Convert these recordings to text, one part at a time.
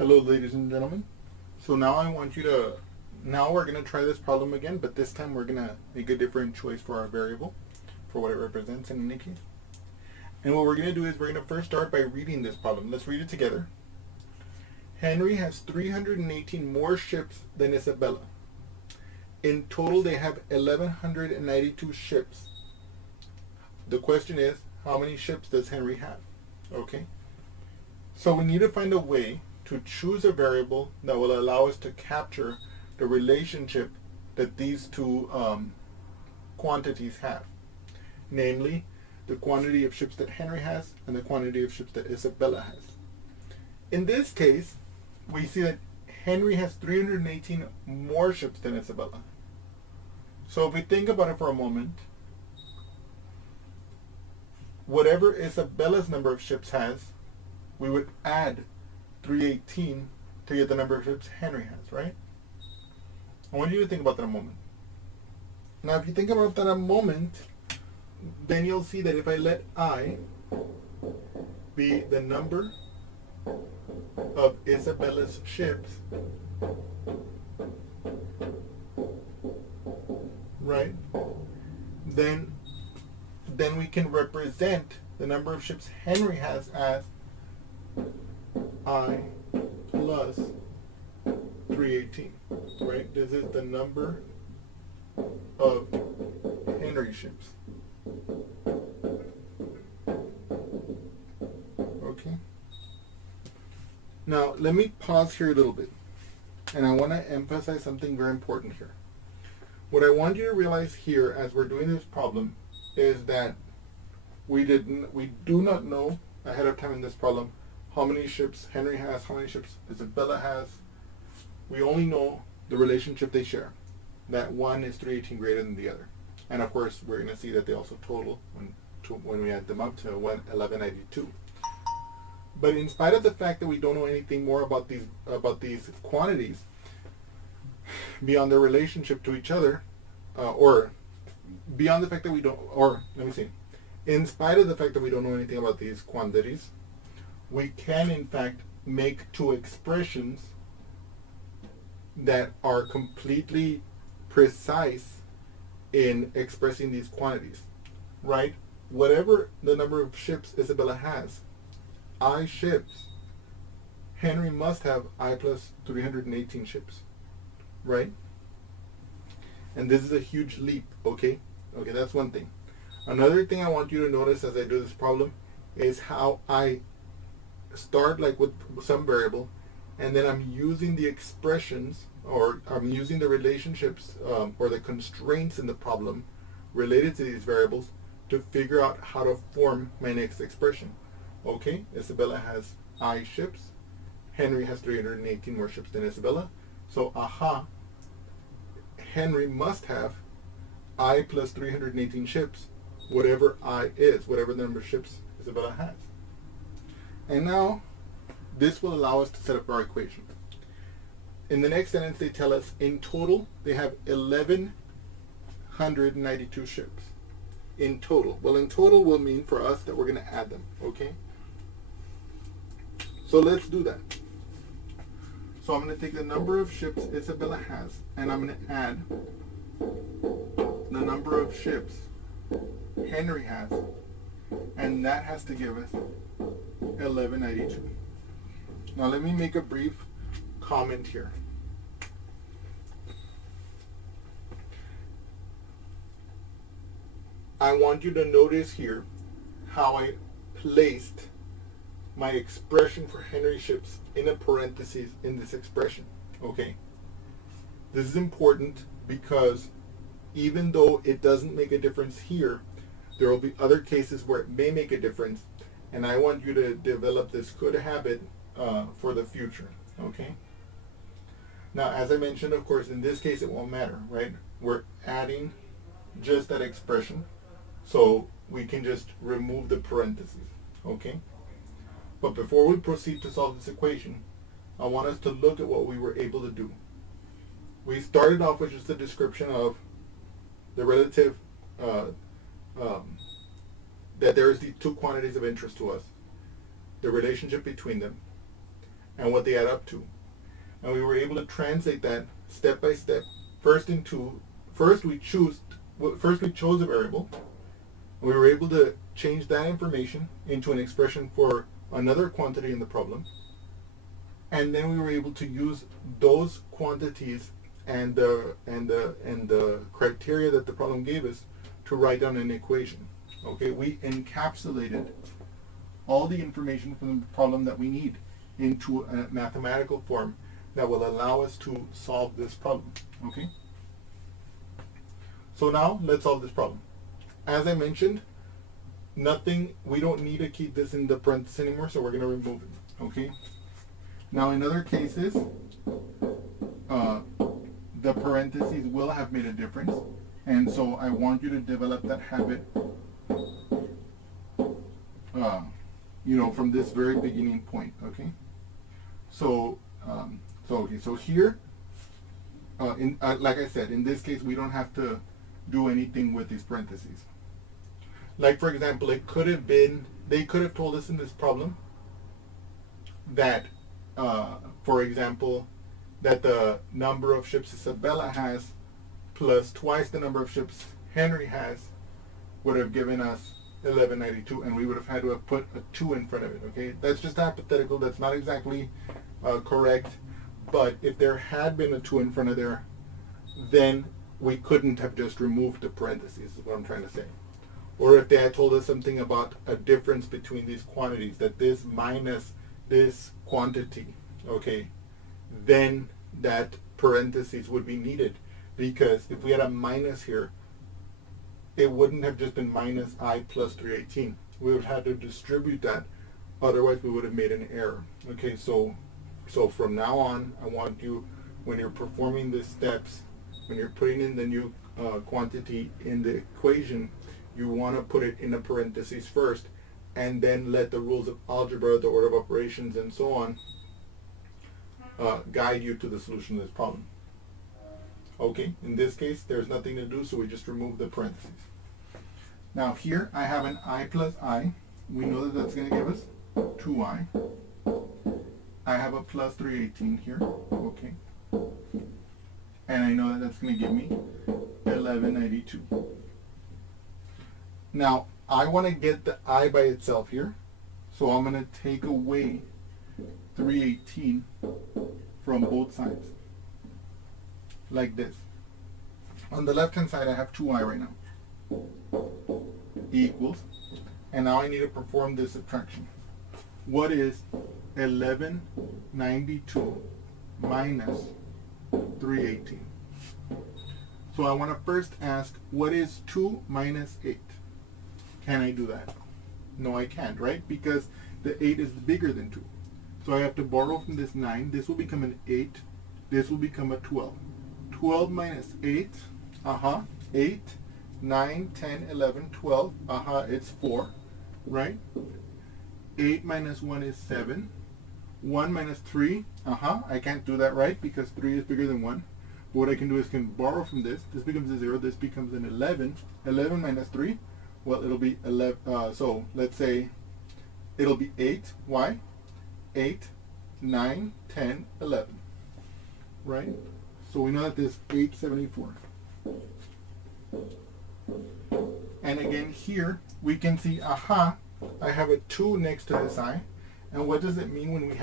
Hello, ladies and gentlemen. So now now we're going to try this problem again, but this time we're going to make a different choice for our variable, for what it represents in any case. And what we're going to do is we're going to first start by reading this problem. Let's read it together. Henry has 318 more ships than Isabella. In total, they have 1,192 ships. The question is, how many ships does Henry have? Okay. So we need to find a way to choose a variable that will allow us to capture the relationship that these two quantities have. Namely, the quantity of ships that Henry has and the quantity of ships that Isabella has. In this case, we see that Henry has 318 more ships than Isabella. So if we think about it for a moment, whatever Isabella's number of ships has, we would add 318 to get the number of ships Henry has, right? I want you to think about that a moment. Now, if you think about that a moment, then you'll see that if I let I be the number of Isabella's ships, right, then we can represent the number of ships Henry has as I plus 318, right? This is the number of Henry ships. Okay. Now, let me pause here a little bit. And I want to emphasize something very important here. What I want you to realize here as we're doing this problem is that we do not know ahead of time in this problem how many ships Henry has, how many ships Isabella has. We only know the relationship they share. That one is 318 greater than the other. And of course, we're going to see that they also total when we add them up to 1192. But in spite of the fact that we don't know anything more about these quantities beyond their relationship to each other, or beyond the fact that we don't, or let me see, in spite of the fact that we don't know anything about these quantities, we can in fact make two expressions that are completely precise in expressing these quantities, right? Whatever the number of ships Isabella has, I ships, Henry must have I plus 318 ships, right? And this is a huge leap, okay? Okay, that's one thing. Another thing I want you to notice as I do this problem is how I start like with some variable, and then I'm using the expressions, or I'm using the relationships or the constraints in the problem related to these variables to figure out how to form my next expression. Okay, Isabella has I ships, Henry has 318 more ships than Isabella, so Henry must have I plus 318 ships, whatever I is, whatever the number of ships Isabella has. And now, this will allow us to set up our equation. In the next sentence, they tell us in total, they have 1,192 ships. In total. Well, in total will mean for us that we're going to add them, okay? So let's do that. So I'm going to take the number of ships Isabella has, and I'm going to add the number of ships Henry has, and that has to give us 1192. Now let me make a brief comment here. I want you to notice here how I placed my expression for Henry ships in a parenthesis in this expression, okay? This is important because even though it doesn't make a difference here, there will be other cases where it may make a difference, and I want you to develop this good habit for the future, okay? Now, as I mentioned, of course, in this case, it won't matter, right? We're adding just that expression, so we can just remove the parentheses, okay? But before we proceed to solve this equation, I want us to look at what we were able to do. We started off with just a description of the relative, that there is these two quantities of interest to us, the relationship between them, and what they add up to. And we were able to translate that step by step. First we chose a variable. We were able to change that information into an expression for another quantity in the problem. And then we were able to use those quantities and the criteria that the problem gave us to write down an equation. Okay, we encapsulated all the information from the problem that we need into a mathematical form that will allow us to solve this problem. Okay? So now let's solve this problem. As I mentioned, we don't need to keep this in the parentheses anymore, so we're going to remove it. Okay? Now in other cases, the parentheses will have made a difference, and so I want you to develop that habit from this very beginning point. Okay? So here, like I said, in this case, we don't have to do anything with these parentheses. Like, for example, they could have told us in this problem that, for example, that the number of ships Isabella has plus twice the number of ships Henry has would have given us 1192, and we would have had to have put a 2 in front of it. Okay, that's just hypothetical. That's not exactly correct. But if there had been a 2 in front of there, then we couldn't have just removed the parentheses, is what I'm trying to say. Or if they had told us something about a difference between these quantities, that this minus this quantity, okay, then that parentheses would be needed. Because if we had a minus here, it wouldn't have just been minus I plus 318. We would have had to distribute that. Otherwise, we would have made an error. Okay, so from now on, I want you, when you're performing the steps, when you're putting in the new quantity in the equation, you want to put it in a parentheses first, and then let the rules of algebra, the order of operations, and so on guide you to the solution of this problem. Okay, in this case, there's nothing to do, so we just remove the parentheses. Now here, I have an I plus I. We know that that's going to give us 2I. I have a plus 318 here, okay. And I know that that's going to give me 1192. Now, I want to get the I by itself here, so I'm going to take away 318 from both sides, like this. On the left-hand side, I have 2I right now, equals, and now I need to perform this subtraction. What is 1192 minus 318? So I want to first ask, what is 2 minus 8? Can I do that? No, I can't, right? Because the 8 is bigger than 2. So I have to borrow from this 9. This will become an 8. This will become a 12. 12 minus 8, 8, 9, 10, 11, 12, it's 4, right? 8 minus 1 is 7. 1 minus 3, I can't do that, right? Because 3 is bigger than 1. But what I can do is can borrow from this. This becomes a 0. This becomes an 11. 11 minus 3, well, it'll be 11. So let's say it'll be 8. Why? 8, 9, 10, 11. Right? So we know that this is 874. And again here, we can see, I have a 2 next to this I. And what does it mean when we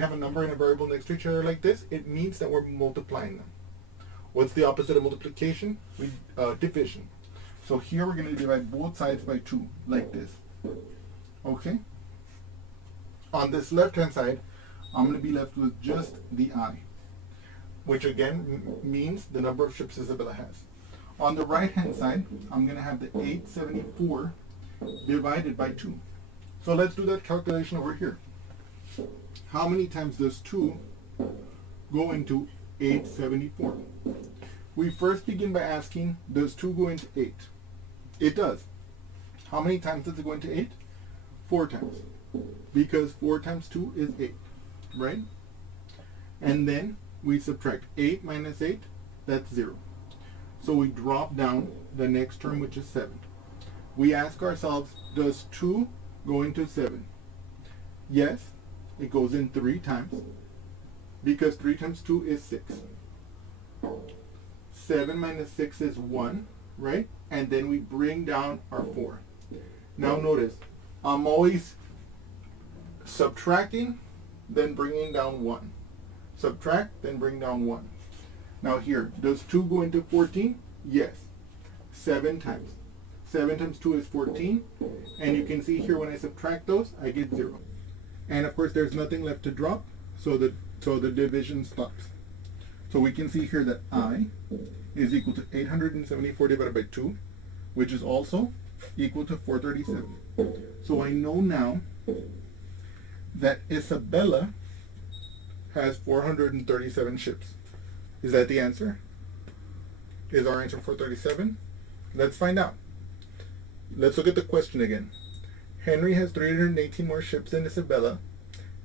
have a number and a variable next to each other like this? It means that we're multiplying them. What's the opposite of multiplication? Division. So here we're going to divide both sides by 2, like this. Okay? On this left-hand side, I'm going to be left with just the I, which again means the number of ships Isabella has. On the right-hand side, I'm going to have the 874 divided by 2. So let's do that calculation over here. How many times does 2 go into 874? We first begin by asking, does 2 go into 8? It does. How many times does it go into 8? 4 times. Because 4 times 2 is 8, right? And then we subtract 8 minus 8, that's 0. So we drop down the next term, which is 7. We ask ourselves, does 2 go into 7? Yes. it goes in 3 times, because 3 times 2 is 6. 7 minus 6 is 1, right? And then we bring down our 4. Now notice, I'm always subtracting, then bringing down 1. Subtract, then bring down 1. Now here, does 2 go into 14? Yes. 7 times. 7 times 2 is 14. And you can see here when I subtract those, I get 0. And of course there's nothing left to drop, so the division stops. So we can see here that I is equal to 874 divided by 2, which is also equal to 437. So I know now that Isabella has 437 ships. Is that the answer? Is our answer 437? Let's find out. Let's look at the question again. Henry has 318 more ships than Isabella.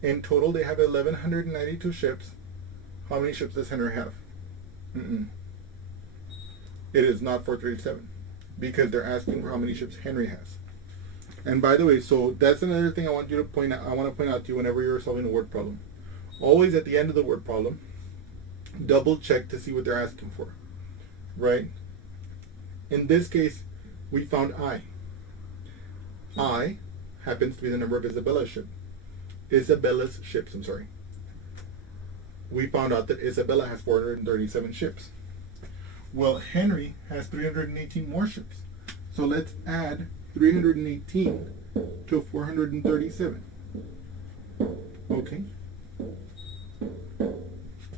In total, they have 1,192 ships. How many ships does Henry have? It is not 437, because they're asking how many ships Henry has. And by the way, so that's another thing I want you to point out. I want to point out to you whenever you're solving a word problem. Always at the end of the word problem, double check to see what they're asking for, right? In this case, we found I. I happens to be the number of Isabella's ships. We found out that Isabella has 437 ships. Well, Henry has 318 more ships. So let's add 318 to 437. Okay.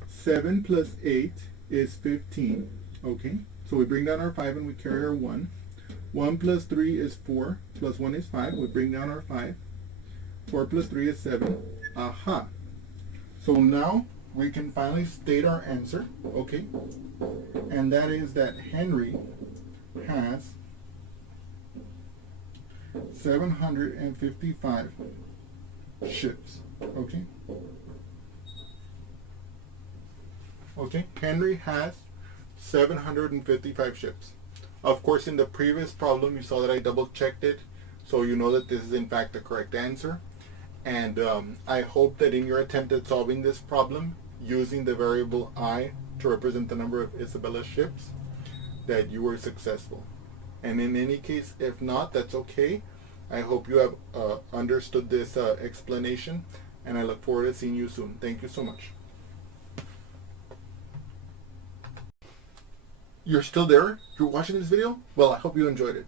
7 plus 8 is 15. Okay. So we bring down our 5 and we carry our 1. 1 plus 3 is 4. Plus 1 is 5. We bring down our 5. 4 plus 3 is 7. Aha. So now we can finally state our answer. Okay. And that is that Henry has 755 ships. Okay. Okay. Henry has 755 ships. Of course, in the previous problem, you saw that I double checked it, so you know that this is in fact the correct answer. And I hope that in your attempt at solving this problem, using the variable I to represent the number of Isabella's ships, that you were successful. And in any case, if not, that's okay. I hope you have understood this explanation, and I look forward to seeing you soon. Thank you so much. You're still there? You're watching this video? Well, I hope you enjoyed it.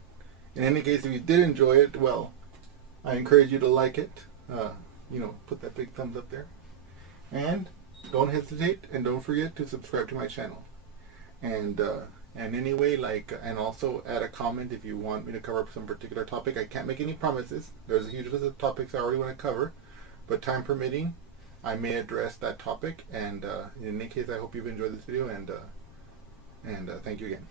In any case, if you did enjoy it, well, I encourage you to like it. Put that big thumbs up there. And don't hesitate, and don't forget to subscribe to my channel. And anyway, and also add a comment if you want me to cover some particular topic. I can't make any promises. There's a huge list of topics I already want to cover, but time permitting, I may address that topic. And in any case, I hope you've enjoyed this video, and thank you again.